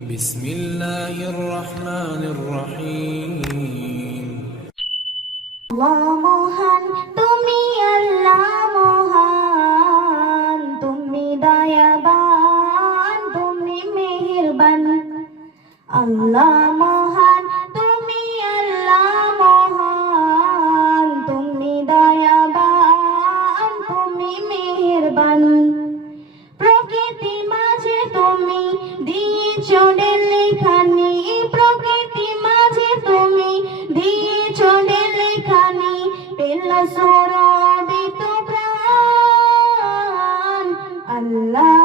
বিসমিল্লাহির রহমানির রহিম আল্লাহ মহান তুমি আল্লাহ মহান তুমি দয়াবান তুমি মেহেরবান। আল্লাহ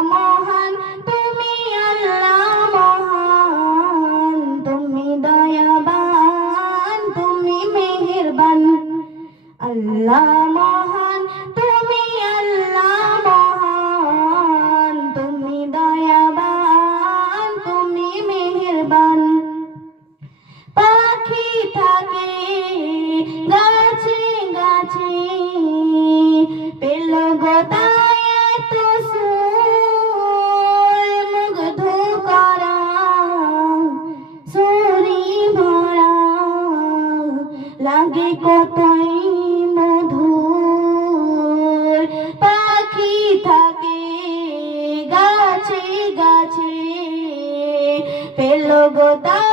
মহান, তুমি আল্লাহ তুমি আল্লাহ মহান, তুমি আল্লাহ মহান। তুমি দয়াবান, তুমি মেহেরবান। পাখি থাকে লাগে কতই মধুর। পাখি থাকে গাছে গাছে পেল গোদায়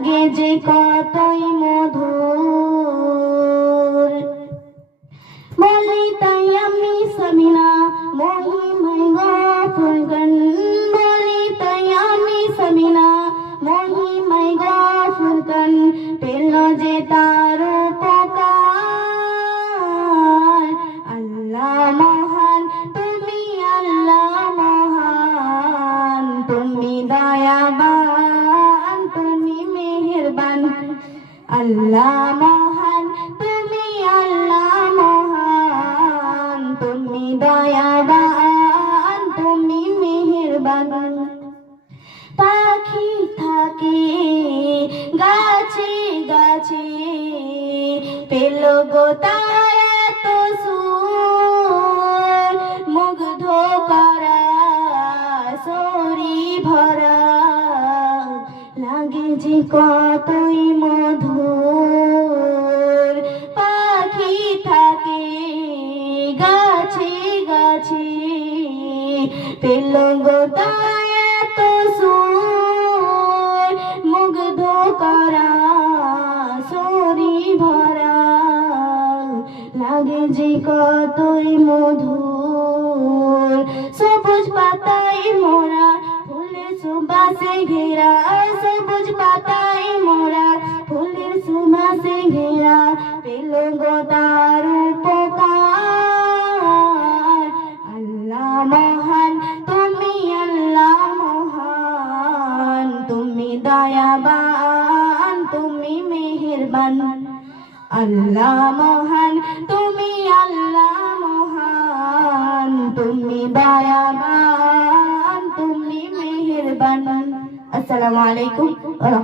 লাগে যে কতই মধুর। বলি তাই আমি সামিনা মহিমাই গফুরগন বলি তাই আমি সামিনা মহিমাই গফুরগন পেল যে মেহেরবান আল্লাহ মহান, তুমি আল্লাহ মহান, তুমি দয়াবান, তুমি পাখি থাকে, গাছে গাছে, পেল গোতায় লাগে যে কতই মধুর পাখি থাকে, গাছে গাছে পেল গোদায় তো সুর, মুগ্ধ করা সরি ভরা লাগে যে কতই মধুর, সবুজ পাতায় মোরা সুবাসে ঘেরা সবুজ পাতায় মোরা। ফুলের সুবাসে ঘেরা পেল গোদার উপকার। আল্লাহ মহান, তুমি আল্লাহ মহান। তুমি দয়াবান, তুমি মেহেরবান। আল্লাহ মহান, তুমি আল্লাহ মহান। তুমি দয়াবান। মেহেরবান আসসালামু আলাইকুম ওয়া